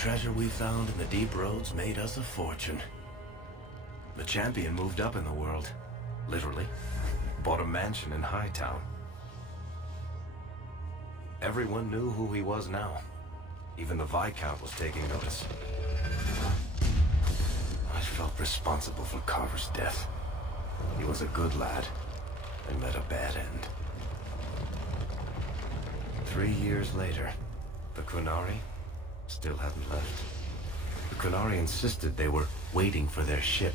treasure we found in the deep roads made us a fortune. The champion moved up in the world, literally. Bought a mansion in Hightown. Everyone knew who he was now. Even the Viscount was taking notice. I felt responsible for Carver's death. He was a good lad, and met a bad end. 3 years later, the Qunari still hadn't left. The Qunari insisted they were waiting for their ship.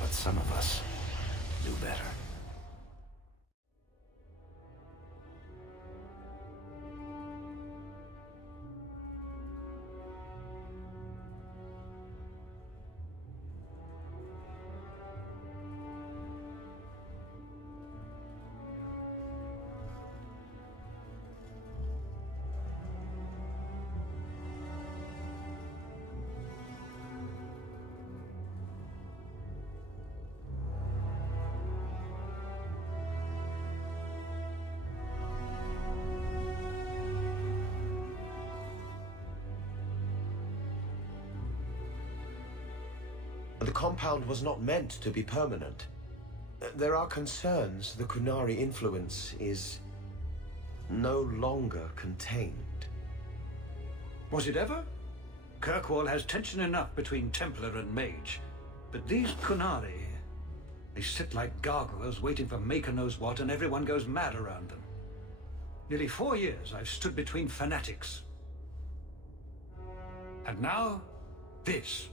But some of us knew better. The compound was not meant to be permanent. There are concerns the Qunari influence is no longer contained. Was it ever? Kirkwall has tension enough between Templar and Mage. But these Qunari, they sit like gargoyles waiting for Maker knows what, and everyone goes mad around them. Nearly 4 years I've stood between fanatics. And now, this.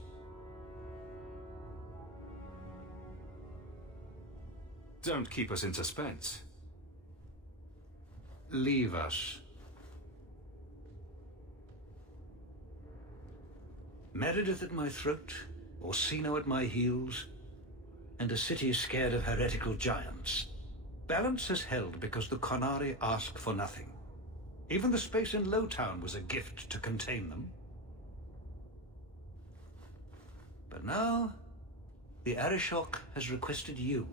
Don't keep us in suspense. Leave us. Meredith at my throat, Orsino at my heels, and a city scared of heretical giants. Balance has held because the Qunari ask for nothing. Even the space in Lowtown was a gift to contain them. But now, the Arishok has requested you.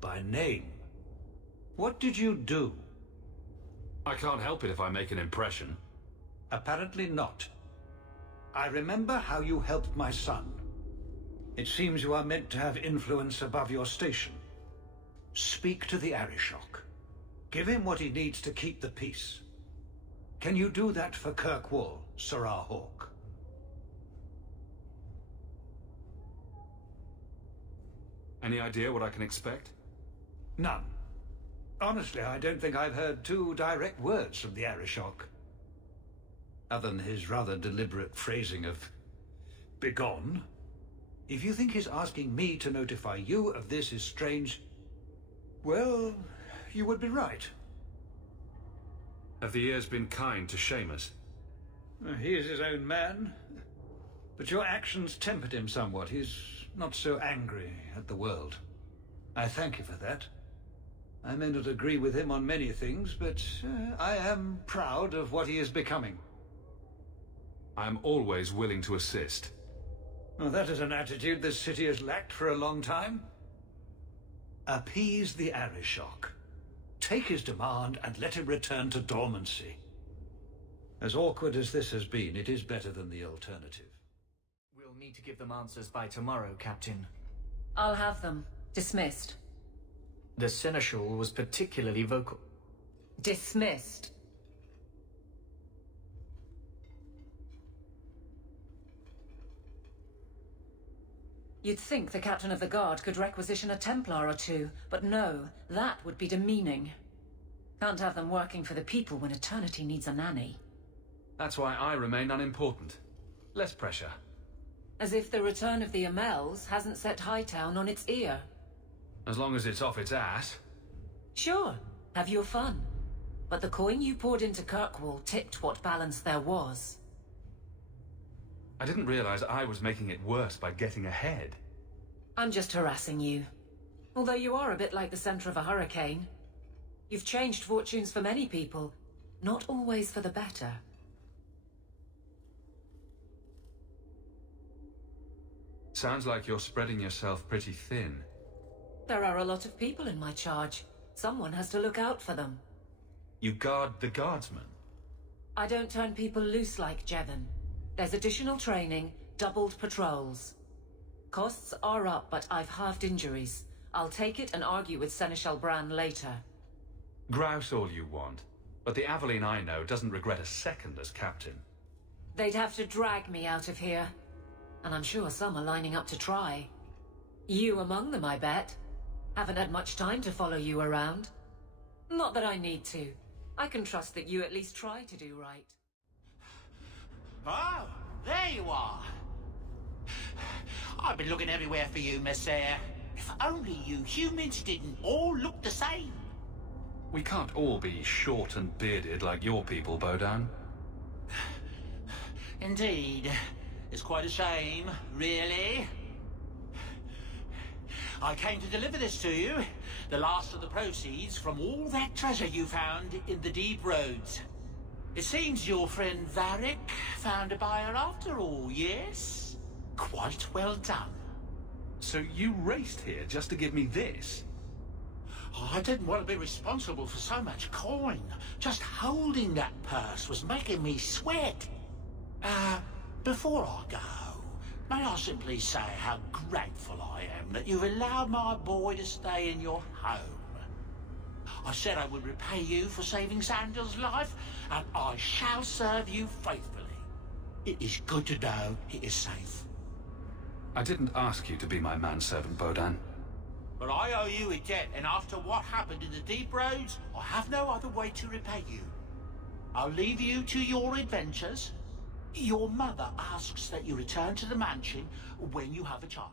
By name. What did you do? I can't help it if I make an impression. Apparently not. I remember how you helped my son. It seems you are meant to have influence above your station. Speak to the Arishok. Give him what he needs to keep the peace. Can you do that for Kirkwall, Sirrah Hawk? Any idea what I can expect? None. Honestly, I don't think I've heard 2 direct words from the Arishok. Other than his rather deliberate phrasing of begone. If you think his asking me to notify you of this is strange, well, you would be right. Have the years been kind to Seamus? He is his own man. But your actions tempered him somewhat. He's not so angry at the world. I thank you for that. I may not agree with him on many things, but I am proud of what he is becoming. I am always willing to assist. Well, that is an attitude this city has lacked for a long time. Appease the Arishok. Take his demand and let him return to dormancy. As awkward as this has been, it is better than the alternative. We'll need to give them answers by tomorrow, Captain. I'll have them. Dismissed. The Seneschal was particularly vocal. Dismissed. You'd think the Captain of the Guard could requisition a Templar or 2, but no, that would be demeaning. Can't have them working for the people when eternity needs a nanny. That's why I remain unimportant. Less pressure. As if the return of the Amels hasn't set Hightown on its ear. As long as it's off its ass. Sure, have your fun. But the coin you poured into Kirkwall tipped what balance there was. I didn't realize I was making it worse by getting ahead. I'm just harassing you. Although you are a bit like the center of a hurricane. You've changed fortunes for many people, not always for the better. Sounds like you're spreading yourself pretty thin. There are a lot of people in my charge. Someone has to look out for them. You guard the guardsmen? I don't turn people loose like Jevon. There's additional training, doubled patrols. Costs are up, but I've halved injuries. I'll take it and argue with Seneschal Bran later. Grouse all you want, but the Aveline I know doesn't regret a second as captain. They'd have to drag me out of here. And I'm sure some are lining up to try. You among them, I bet. Haven't had much time to follow you around. Not that I need to. I can trust that you at least try to do right. Oh, there you are. I've been looking everywhere for you, Messiah. If only you humans didn't all look the same. We can't all be short and bearded like your people, Bodan. Indeed. It's quite a shame, really. I came to deliver this to you. The last of the proceeds from all that treasure you found in the deep roads. It seems your friend Varric found a buyer after all, yes? Quite well done. So you raced here just to give me this? Oh, I didn't want to be responsible for so much coin. Just holding that purse was making me sweat. Before I go, may I simply say how grateful I am that you've allowed my boy to stay in your home. I said I would repay you for saving Sandal's life, and I shall serve you faithfully. It is good to know he is safe. I didn't ask you to be my manservant, Bodan. But I owe you a debt, and after what happened in the deep roads, I have no other way to repay you. I'll leave you to your adventures. Your mother asks that you return to the mansion when you have a chance.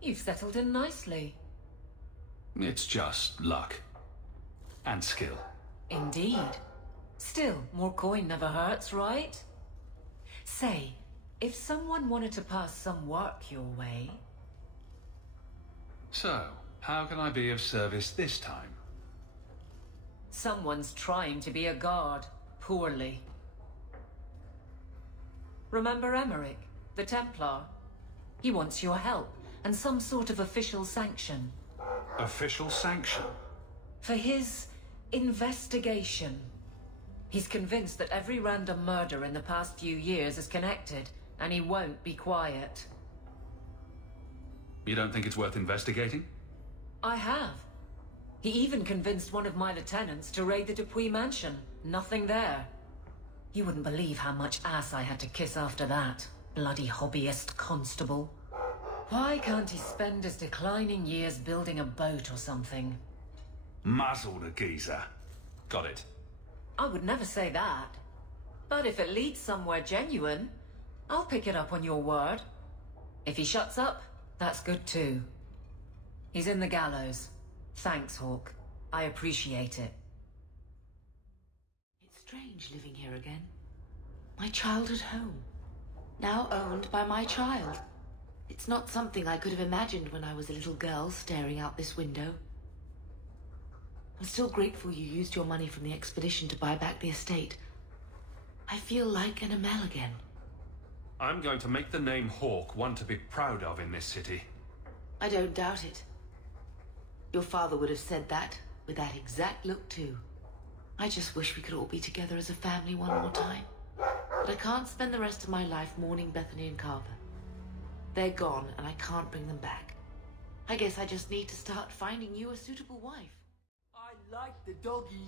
You've settled in nicely. It's just luck. And skill. Indeed. Still, more coin never hurts, right? Say, if someone wanted to pass some work your way... So, how can I be of service this time? Someone's trying to be a guard, poorly. Remember Emmerich, the Templar? He wants your help, and some sort of official sanction. Official sanction? For his investigation. He's convinced that every random murder in the past few years is connected, and he won't be quiet. You don't think it's worth investigating? I have. He even convinced one of my lieutenants to raid the Dupuis mansion. Nothing there. You wouldn't believe how much ass I had to kiss after that. Bloody hobbyist constable. Why can't he spend his declining years building a boat or something? Muzzle the geezer. Got it. I would never say that. But if it leads somewhere genuine, I'll pick it up on your word. If he shuts up, that's good too. He's in the gallows. Thanks, Hawk. I appreciate it. It's strange living here again. My childhood home. Now owned by my child. It's not something I could have imagined when I was a little girl staring out this window. I'm still grateful you used your money from the expedition to buy back the estate. I feel like an Amel again. I'm going to make the name Hawk one to be proud of in this city. I don't doubt it. Your father would have said that, with that exact look too. I just wish we could all be together as a family one more time. But I can't spend the rest of my life mourning Bethany and Carver. They're gone, and I can't bring them back. I guess I just need to start finding you a suitable wife. I like the doggy.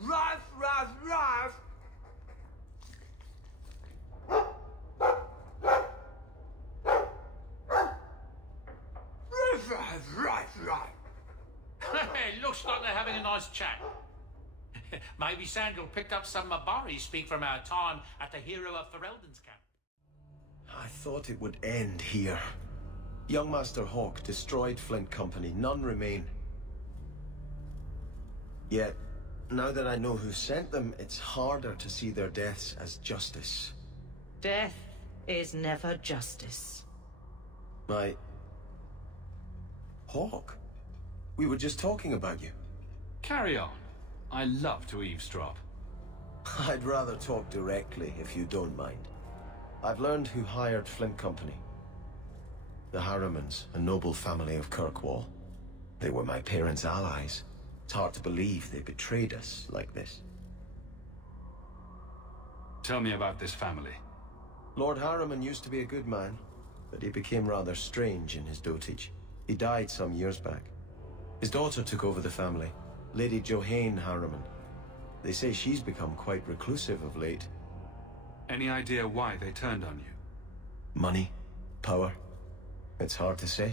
Ruff, ruff, ruff! Looks like they're having a nice chat. Maybe Sandal picked up some Mabari speak from our time at the Hero of Ferelden's camp. I thought it would end here. Young Master Hawk destroyed Flint Company. None remain. Yet, now that I know who sent them, it's harder to see their deaths as justice. Death is never justice. Hawk? We were just talking about you. Carry on. I love to eavesdrop. I'd rather talk directly, if you don't mind. I've learned who hired Flint Company. The Harrimans, a noble family of Kirkwall. They were my parents' allies. It's hard to believe they betrayed us like this. Tell me about this family. Lord Harriman used to be a good man, but he became rather strange in his dotage. He died some years back. His daughter took over the family, Lady Johanne Harriman. They say she's become quite reclusive of late. Any idea why they turned on you? Money? Power? It's hard to say.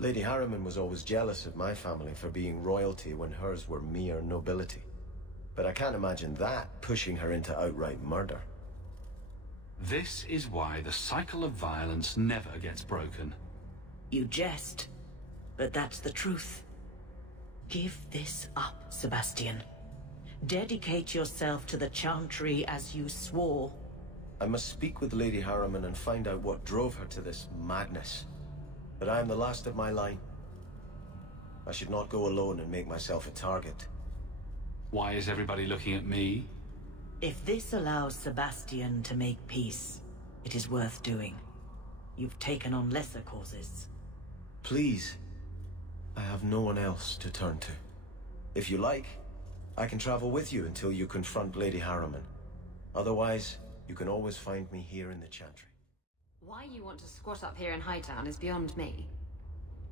Lady Harriman was always jealous of my family for being royalty when hers were mere nobility. But I can't imagine that pushing her into outright murder. This is why the cycle of violence never gets broken. You jest, but that's the truth. Give this up, Sebastian. Dedicate yourself to the Chantry as you swore. I must speak with Lady Harriman and find out what drove her to this madness. But I am the last of my line. I should not go alone and make myself a target. Why is everybody looking at me? If this allows Sebastian to make peace, it is worth doing. You've taken on lesser causes. Please. I have no one else to turn to. If you like, I can travel with you until you confront Lady Harriman. Otherwise, you can always find me here in the Chantry. Why you want to squat up here in Hightown is beyond me.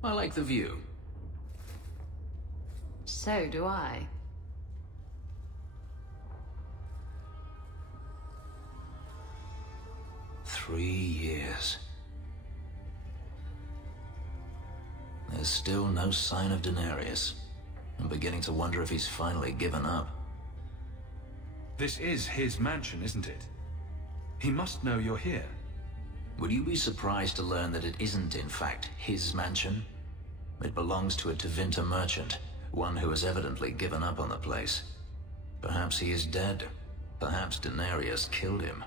I like the view. So do I. "3 years. There's still no sign of Daenerys. I'm beginning to wonder if he's finally given up. This is his mansion, isn't it? He must know you're here. Would you be surprised to learn that it isn't, in fact, his mansion? It belongs to a Tevinter merchant, one who has evidently given up on the place. Perhaps he is dead. Perhaps Daenerys killed him.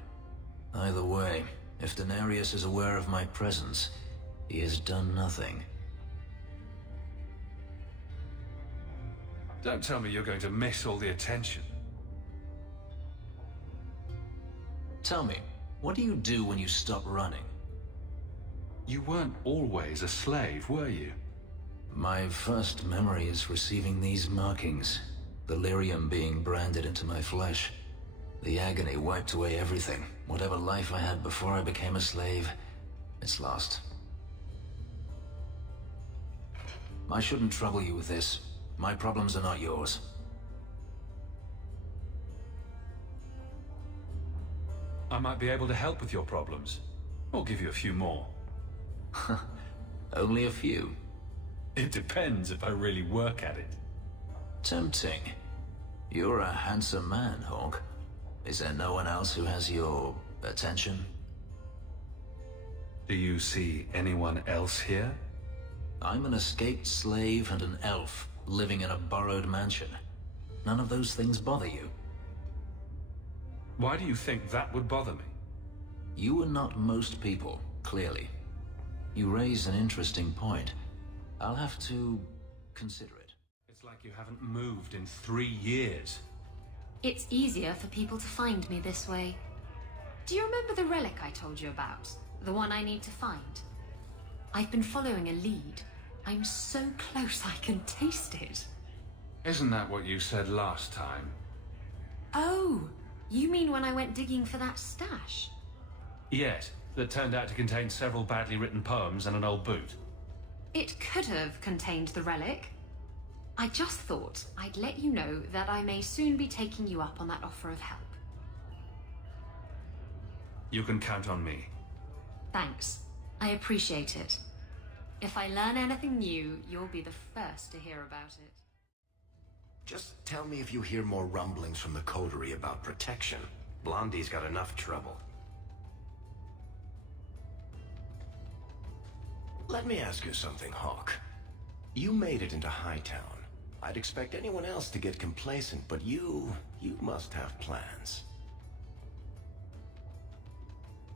Either way, if Daenerys is aware of my presence, he has done nothing. Don't tell me you're going to miss all the attention. Tell me, what do you do when you stop running? You weren't always a slave, were you? My first memory is receiving these markings, the lyrium being branded into my flesh. The agony wiped away everything. Whatever life I had before I became a slave, it's lost. I shouldn't trouble you with this. My problems are not yours. I might be able to help with your problems. Or give you a few more. Only a few. It depends if I really work at it. Tempting. You're a handsome man, Hawk. Is there no one else who has your attention? Do you see anyone else here? I'm an escaped slave and an elf, living in a borrowed mansion. None of those things bother you. Why do you think that would bother me? You are not most people, clearly. You raise an interesting point. I'll have to consider it. It's like you haven't moved in 3 years. It's easier for people to find me this way. Do you remember the relic I told you about? The one I need to find? I've been following a lead. I'm so close I can taste it. Isn't that what you said last time? Oh, you mean when I went digging for that stash? Yes, that turned out to contain several badly written poems and an old boot. It could have contained the relic. I just thought I'd let you know that I may soon be taking you up on that offer of help. You can count on me. Thanks. I appreciate it. If I learn anything new, you'll be the first to hear about it. Just tell me if you hear more rumblings from the coterie about protection. Blondie's got enough trouble. Let me ask you something, Hawk. You made it into Hightown. I'd expect anyone else to get complacent, but you must have plans.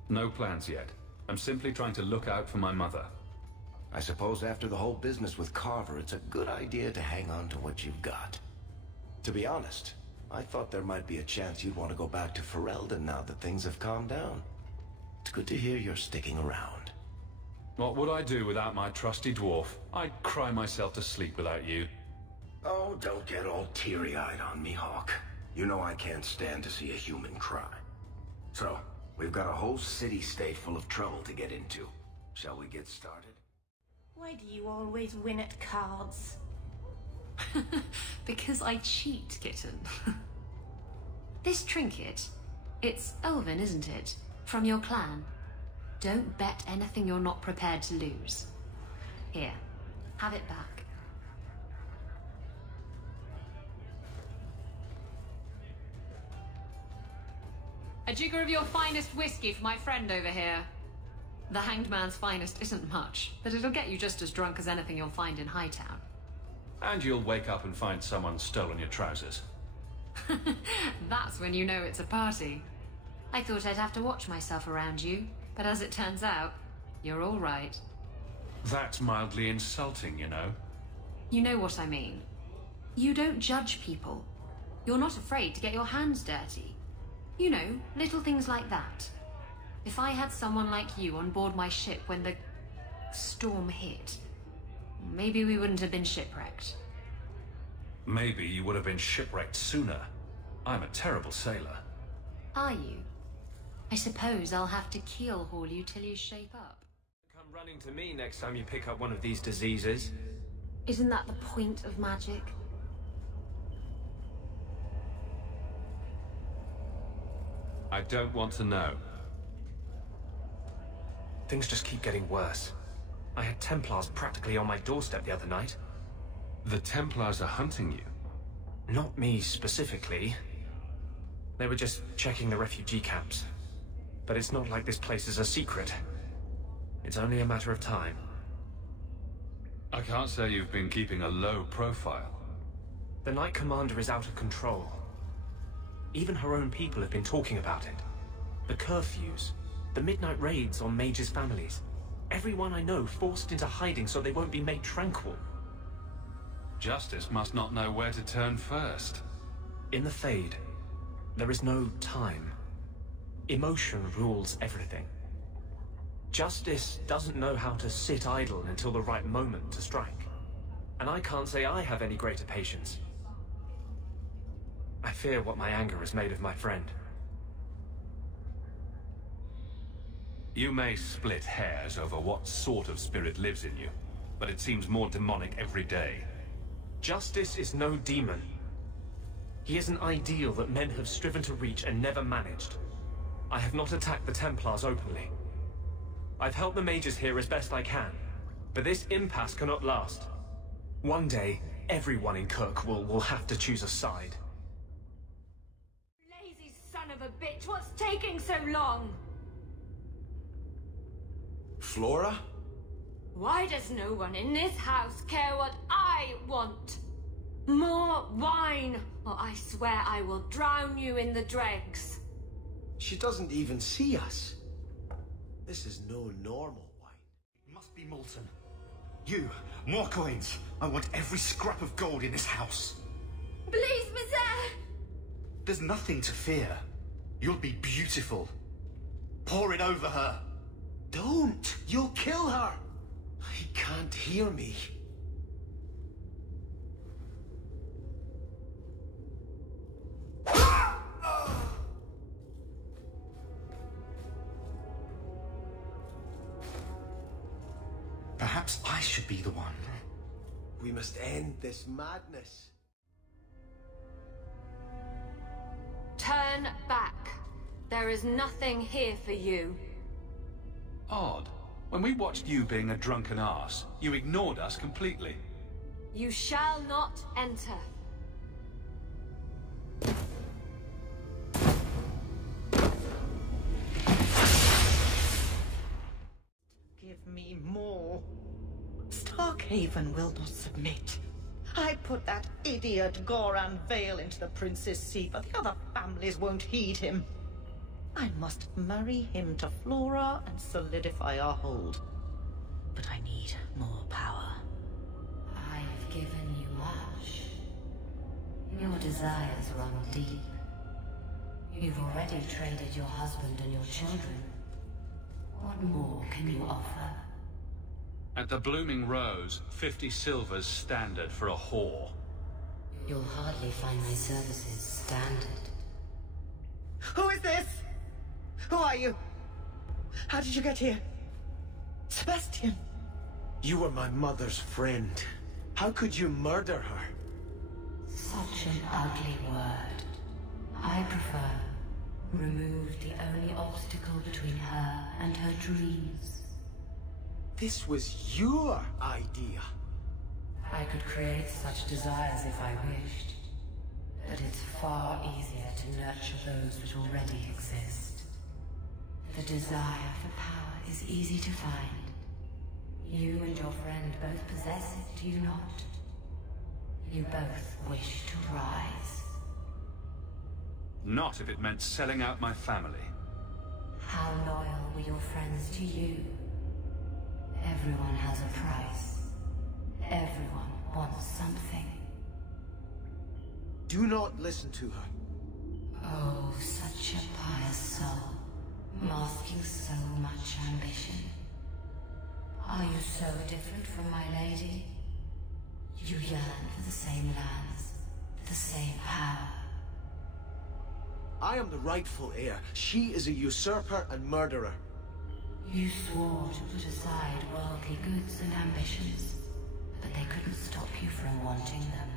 No plans yet. I'm simply trying to look out for my mother. I suppose after the whole business with Carver, it's a good idea to hang on to what you've got. To be honest, I thought there might be a chance you'd want to go back to Ferelden now that things have calmed down. It's good to hear you're sticking around. What would I do without my trusty dwarf? I'd cry myself to sleep without you. Oh, don't get all teary-eyed on me, Hawk. You know I can't stand to see a human cry. So, we've got a whole city-state full of trouble to get into. Shall we get started? Why do you always win at cards? Because I cheat, kitten. This trinket, it's elven, isn't it? From your clan. Don't bet anything you're not prepared to lose. Here, have it back. A jigger of your finest whiskey for my friend over here. The Hanged Man's finest isn't much, but it'll get you just as drunk as anything you'll find in Hightown. And you'll wake up and find someone stolen your trousers. That's when you know it's a party. I thought I'd have to watch myself around you, but as it turns out, you're all right. That's mildly insulting, you know. You know what I mean. You don't judge people. You're not afraid to get your hands dirty. You know, little things like that. If I had someone like you on board my ship when the storm hit, maybe we wouldn't have been shipwrecked. Maybe you would have been shipwrecked sooner. I'm a terrible sailor. Are you? I suppose I'll have to keel haul you till you shape up. Come running to me next time you pick up one of these diseases. Isn't that the point of magic? I don't want to know. Things just keep getting worse. I had Templars practically on my doorstep the other night. The Templars are hunting you? Not me specifically. They were just checking the refugee camps. But it's not like this place is a secret. It's only a matter of time. I can't say you've been keeping a low profile. The Knight Commander is out of control. Even her own people have been talking about it. The curfews, the midnight raids on mages' families. Everyone I know forced into hiding so they won't be made tranquil. Justice must not know where to turn first. In the Fade, there is no time. Emotion rules everything. Justice doesn't know how to sit idle until the right moment to strike. And I can't say I have any greater patience. I fear what my anger has made of my friend. You may split hairs over what sort of spirit lives in you, but it seems more demonic every day. Justice is no demon. He is an ideal that men have striven to reach and never managed. I have not attacked the Templars openly. I've helped the mages here as best I can, but this impasse cannot last. One day, everyone in Kirkwall will have to choose a side. Lazy son of a bitch, what's taking so long? Flora? Why does no one in this house care what I want? More wine, or I swear I will drown you in the dregs. She doesn't even see us. This is no normal wine. It must be molten. You, more coins. I want every scrap of gold in this house. Please, Monsieur! There's nothing to fear. You'll be beautiful. Pour it over her. Don't! You'll kill her! He can't hear me. Perhaps I should be the one. We must end this madness. Turn back. There is nothing here for you. Odd. When we watched you being a drunken arse, you ignored us completely. You shall not enter. Give me more. Starkhaven will not submit. I put that idiot Goran Vale into the prince's seat, but the other families won't heed him. I must marry him to Flora and solidify our hold. But I need more power. I've given you much. Your desires run deep. You've already traded your husband and your children. What more can you offer? At the Blooming Rose, 50 silver's standard for a whore. You'll hardly find my services standard. Who is this? Who are you? How did you get here? Sebastian! You were my mother's friend. How could you murder her? Such an ugly word. I prefer remove the only obstacle between her and her dreams. This was your idea. I could create such desires if I wished. But it's far easier to nurture those that already exist. The desire for power is easy to find. You and your friend both possess it, do you not? You both wish to rise. Not if it meant selling out my family. How loyal were your friends to you? Everyone has a price. Everyone wants something. Do not listen to her. Oh, such a pious soul, masking so much ambition. Are you so different from my lady? You yearn for the same lands, the same power. I am the rightful heir. She is a usurper and murderer. You swore to put aside worldly goods and ambitions, but they couldn't stop you from wanting them.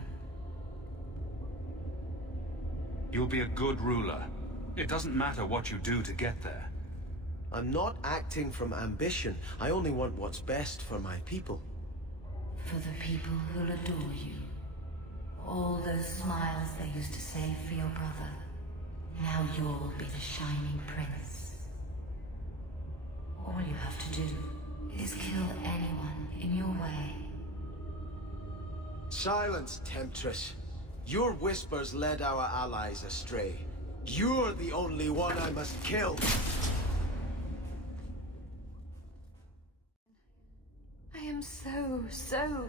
You'll be a good ruler. It doesn't matter what you do to get there. I'm not acting from ambition. I only want what's best for my people. For the people who'll adore you. All those smiles they used to save for your brother. Now you'll be the shining prince. All you have to do is kill anyone in your way. Silence, Temptress. Your whispers led our allies astray. You're the only one I must kill. I am so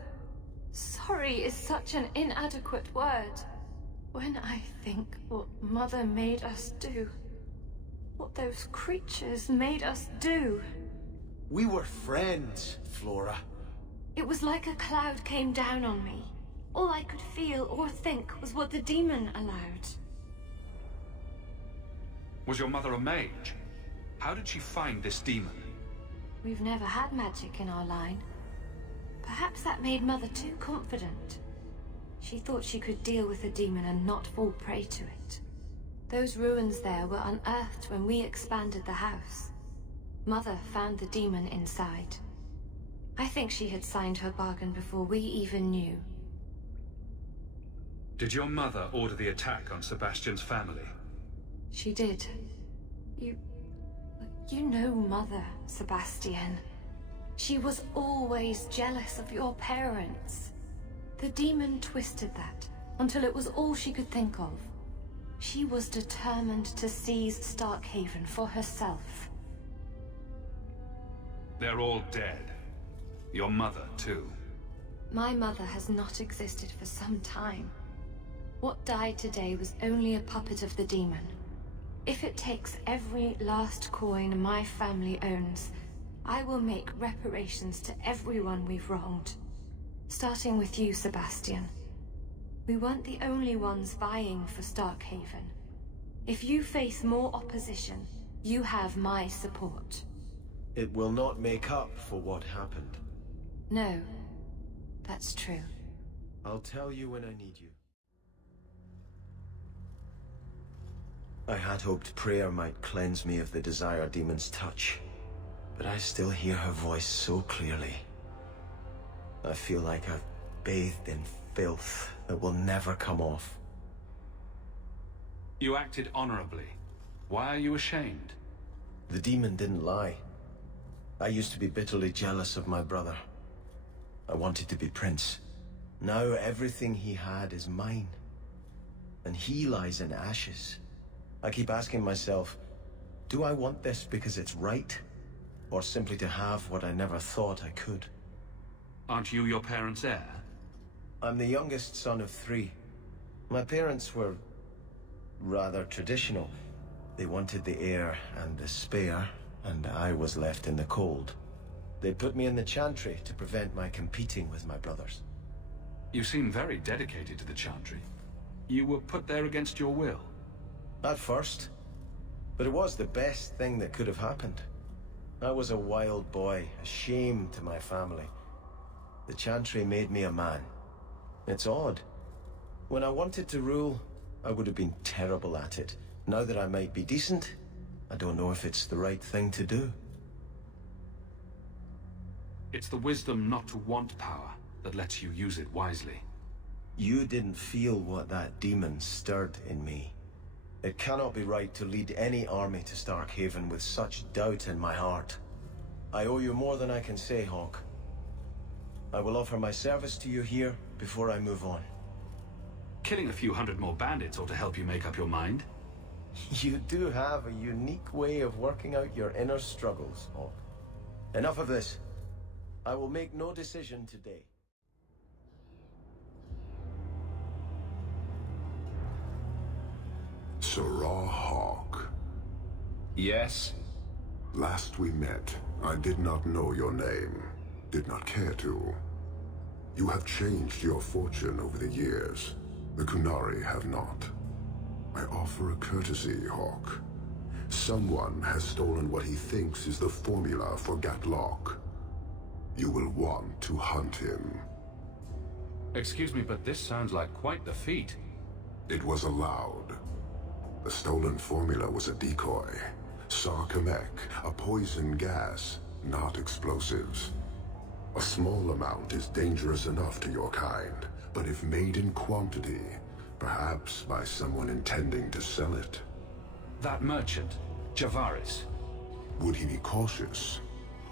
sorry is such an inadequate word. When I think what Mother made us do, what those creatures made us do. We were friends, Flora. It was like a cloud came down on me. All I could feel or think was what the demon allowed. Was your mother a mage? How did she find this demon? We've never had magic in our line. Perhaps that made Mother too confident. She thought she could deal with the demon and not fall prey to it. Those ruins there were unearthed when we expanded the house. Mother found the demon inside. I think she had signed her bargain before we even knew. Did your mother order the attack on Sebastian's family? She did. You know Mother, Sebastian. She was always jealous of your parents. The demon twisted that until it was all she could think of. She was determined to seize Starkhaven for herself. They're all dead. Your mother, too. My mother has not existed for some time. What died today was only a puppet of the demon. If it takes every last coin my family owns, I will make reparations to everyone we've wronged. Starting with you, Sebastian. We weren't the only ones vying for Starkhaven. If you face more opposition, you have my support. It will not make up for what happened. No, that's true. I'll tell you when I need you. I had hoped prayer might cleanse me of the Desire Demon's touch. but I still hear her voice so clearly. I feel like I've bathed in filth that will never come off. You acted honorably. Why are you ashamed? The demon didn't lie. I used to be bitterly jealous of my brother. I wanted to be prince. Now everything he had is mine. And he lies in ashes. I keep asking myself, do I want this because it's right? Or simply to have what I never thought I could? Aren't you your parents' heir? I'm the youngest son of 3. My parents were rather traditional. They wanted the heir and the spare, and I was left in the cold. They put me in the chantry to prevent my competing with my brothers. You seem very dedicated to the chantry. You were put there against your will. At first. But it was the best thing that could have happened. I was a wild boy, a shame to my family. The chantry made me a man. It's odd. When I wanted to rule, I would have been terrible at it. Now that I might be decent, I don't know if it's the right thing to do. It's the wisdom not to want power that lets you use it wisely. You didn't feel what that demon stirred in me. It cannot be right to lead any army to Starkhaven with such doubt in my heart. I owe you more than I can say, Hawk. I will offer my service to you here before I move on. Killing a few hundred more bandits ought to help you make up your mind. You do have a unique way of working out your inner struggles, Hawk. Enough of this. I will make no decision today. Sirrah Hawk. Yes? Last we met, I did not know your name. Did not care to. You have changed your fortune over the years. The Qunari have not. I offer a courtesy, Hawk. Someone has stolen what he thinks is the formula for Gatlock. You will want to hunt him. Excuse me, but this sounds like quite the feat. It was allowed. The stolen formula was a decoy. Sarkamek, a poison gas, not explosives. A small amount is dangerous enough to your kind, but if made in quantity, perhaps by someone intending to sell it. That merchant, Javaris. Would he be cautious?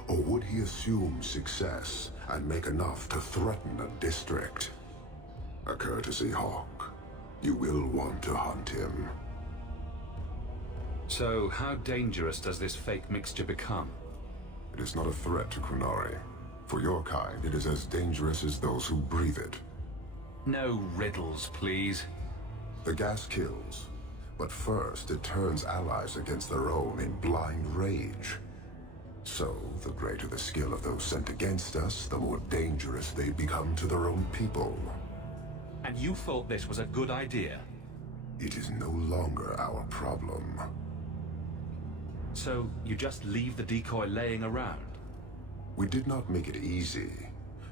Or would he assume success and make enough to threaten a district? A courtesy, Hawk. You will want to hunt him. So, how dangerous does this fake mixture become? It is not a threat to Qunari. For your kind, it is as dangerous as those who breathe it. No riddles, please. The gas kills, but first it turns allies against their own in blind rage. So, the greater the skill of those sent against us, the more dangerous they become to their own people. And you thought this was a good idea? It is no longer our problem. So, you just leave the decoy laying around? We did not make it easy.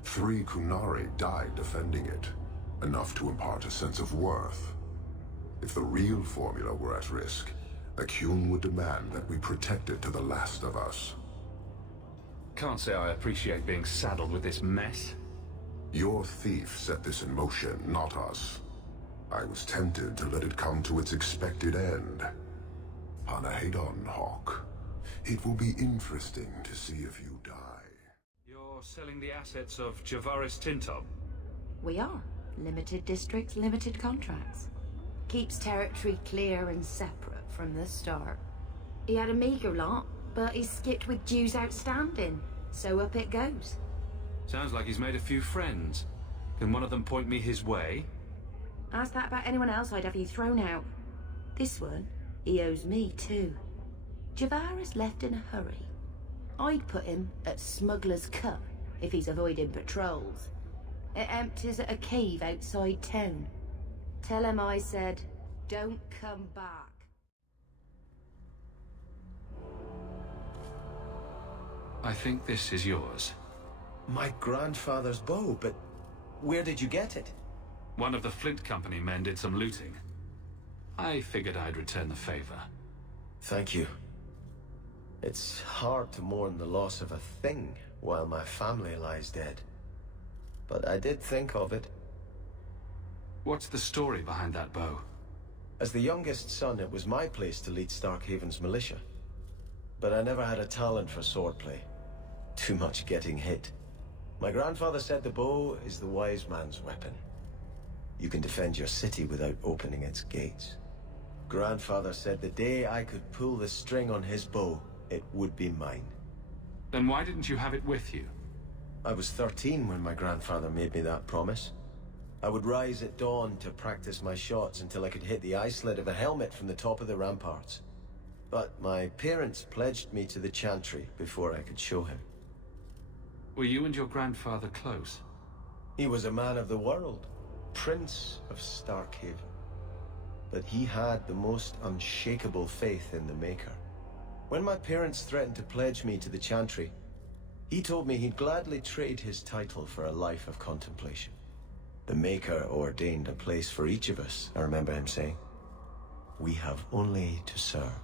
3 Qunari died defending it, enough to impart a sense of worth. If the real formula were at risk, the Qun would demand that we protect it to the last of us. Can't say I appreciate being saddled with this mess. Your thief set this in motion, not us. I was tempted to let it come to its expected end. Hanahedon, Hawk. It will be interesting to see if you die. You're selling the assets of Javaris Tintob? We are. Limited districts, limited contracts. Keeps territory clear and separate from the start. He had a meager lot, but he skipped with dues outstanding, so up it goes. Sounds like he's made a few friends. Can one of them point me his way? Ask that about anyone else, I'd have you thrown out. This one, he owes me too. Javaris left in a hurry. I'd put him at Smuggler's Cut if he's avoiding patrols. It empties at a cave outside town. Tell him I said, don't come back. I think this is yours. My grandfather's bow, but where did you get it? One of the Flint Company men did some looting. I figured I'd return the favor. Thank you. It's hard to mourn the loss of a thing while my family lies dead. But I did think of it. What's the story behind that bow? As the youngest son, it was my place to lead Starkhaven's militia. But I never had a talent for swordplay. Too much getting hit. My grandfather said the bow is the wise man's weapon. You can defend your city without opening its gates. Grandfather said the day I could pull the string on his bow, it would be mine. Then why didn't you have it with you? I was 13 when my grandfather made me that promise. I would rise at dawn to practice my shots until I could hit the eye slit of a helmet from the top of the ramparts. But my parents pledged me to the chantry before I could show him. Were you and your grandfather close? He was a man of the world, Prince of Starkhaven. But he had the most unshakable faith in the Maker. When my parents threatened to pledge me to the chantry, he told me he'd gladly trade his title for a life of contemplation. The Maker ordained a place for each of us, I remember him saying. We have only to serve.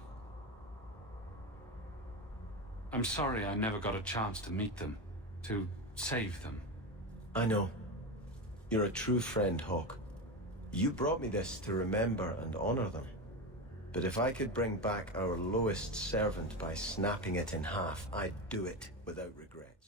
I'm sorry I never got a chance to meet them, to save them. I know. You're a true friend, Hawk. You brought me this to remember and honor them. But if I could bring back our lowest servant by snapping it in half, I'd do it without regret.